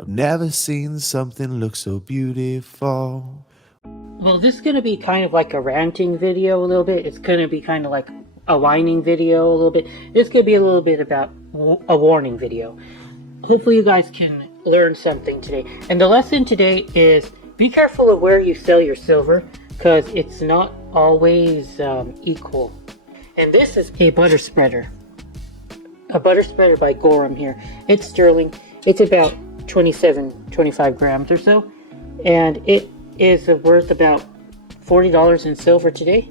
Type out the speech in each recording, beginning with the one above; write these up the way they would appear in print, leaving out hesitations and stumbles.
I've never seen something look so beautiful. Well, this is going to be kind of like a ranting video a little bit. It's going to be kind of like a whining video a little bit. This could be a little bit about a warning video. Hopefully you guys can learn something today. And the lesson today is be careful of where you sell your silver, because it's not always equal. And this is a butter spreader. A butter spreader by Gorham here. It's sterling. It's about 25 grams or so. And it is worth about $40 in silver today.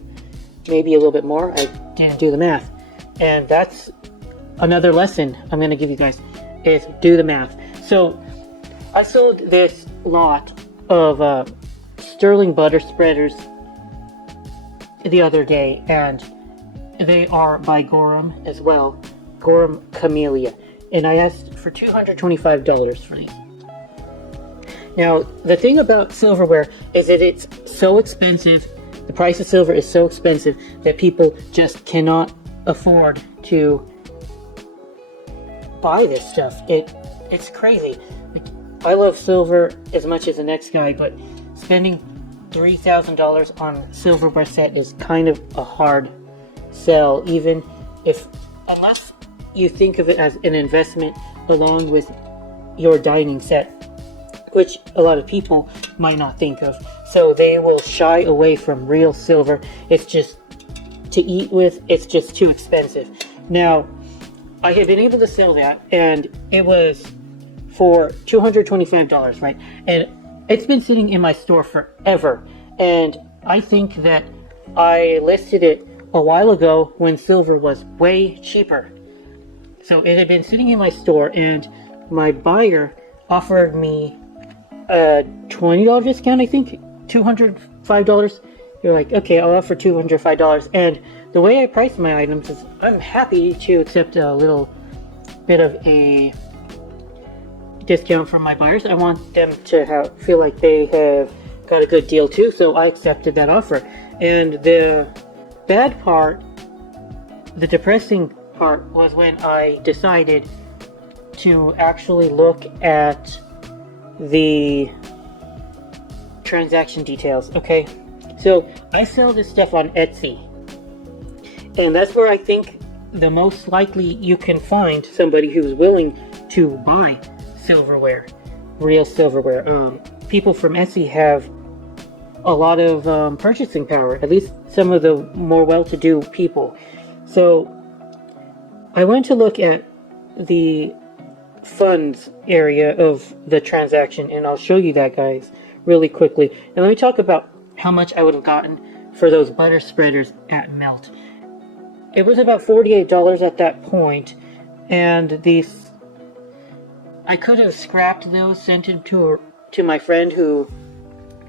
Maybe a little bit more. I didn't do the math. And that's another lesson I'm going to give you guys, is do the math. So I sold this lot of sterling butter spreaders the other day, and they are by Gorham as well. Gorham Camellia. And I asked for $225 for these. Now, the thing about silverware is that it's so expensive, the price of silver is so expensive that people just cannot afford to buy this stuff. It's crazy. I love silver as much as the next guy, but spending $3,000 on silverware set is kind of a hard sell, unless you think of it as an investment along with your dining set, which a lot of people might not think of. So they will shy away from real silver. It's just, to eat with, it's just too expensive. Now, I have been able to sell that, and it was for $225, right? And it's been sitting in my store forever. And I think that I listed it a while ago when silver was way cheaper. So it had been sitting in my store, and my buyer offered me a $20 discount, I think, $205. You're like, okay, I'll offer $205. And the way I price my items is I'm happy to accept a little bit of a discount from my buyers. I want them to feel like they have got a good deal too, so I accepted that offer. And the bad part, the depressing part, was when I decided to actually look at the transaction details. Okay, so I sell this stuff on Etsy, and that's where I think the most likely you can find somebody who's willing to buy silverware, real silverware. People from Etsy have a lot of purchasing power, at least some of the more well-to-do people. So I went to look at the funds area of the transaction, and I'll show you that, guys, really quickly. And let me talk about how much I would have gotten for those butter spreaders at Melt. It was about $48 at that point, and these, I could have scrapped those, sent them to my friend who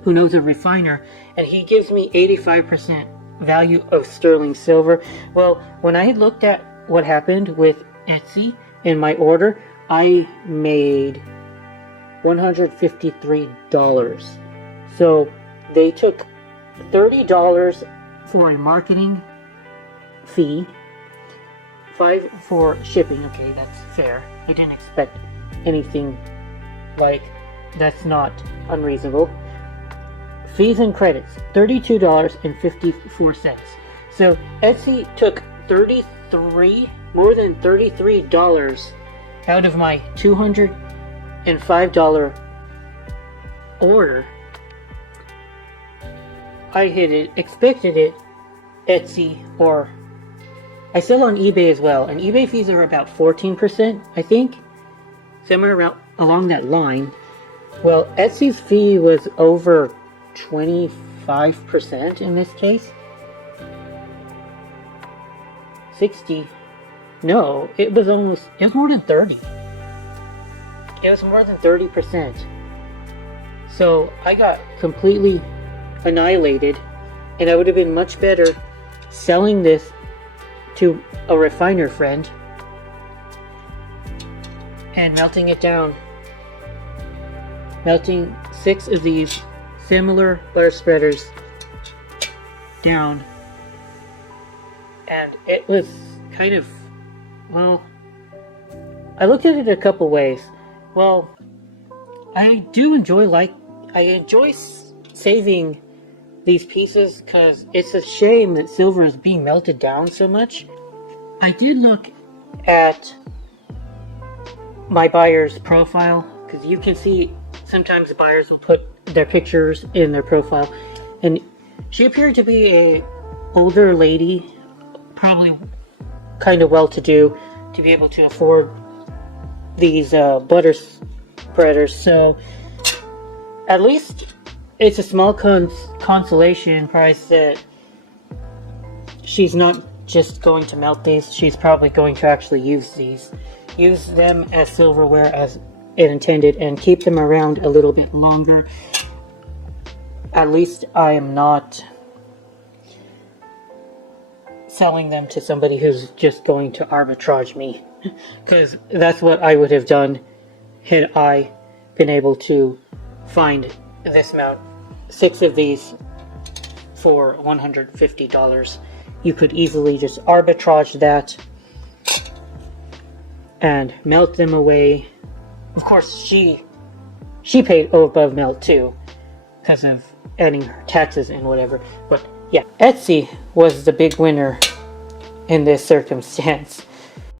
knows a refiner, and he gives me 85% value of sterling silver. Well, when I had looked at what happened with Etsy in my order, I made $153. So they took $30 for a marketing fee, $5 for shipping. Okay, that's fair. I didn't expect anything like that's not unreasonable. Fees and credits, $32.54. So Etsy took more than $33 out of my $205 order. I had expected it, Etsy, or I sell on eBay as well, and eBay fees are about 14%, I think, somewhere around along that line. Well, Etsy's fee was over 25% in this case. 60. No, it was more than 30. It was more than 30%. So I got completely annihilated, and I would have been much better selling this to a refiner friend and melting it down. Melting 6 of these similar butter spreaders down. And it was kind of, well, I looked at it a couple ways. Well, I do enjoy saving these pieces because it's a shame that silver is being melted down so much. I did look at my buyer's profile because you can see sometimes the buyers will put their pictures in their profile, and she appeared to be a older lady, probably kind of well-to-do to be able to afford these butter spreaders. So at least it's a small consolation price that she's not just going to melt these. She's probably going to actually use them as silverware as it intended, and keep them around a little bit longer. At least I am not selling them to somebody who's just going to arbitrage me, because that's what I would have done had I been able to find this amount, 6 of these for $150. You could easily just arbitrage that and melt them away. Of course, she paid above melt too, because of adding her taxes and whatever. But yeah, Etsy was the big winner in this circumstance.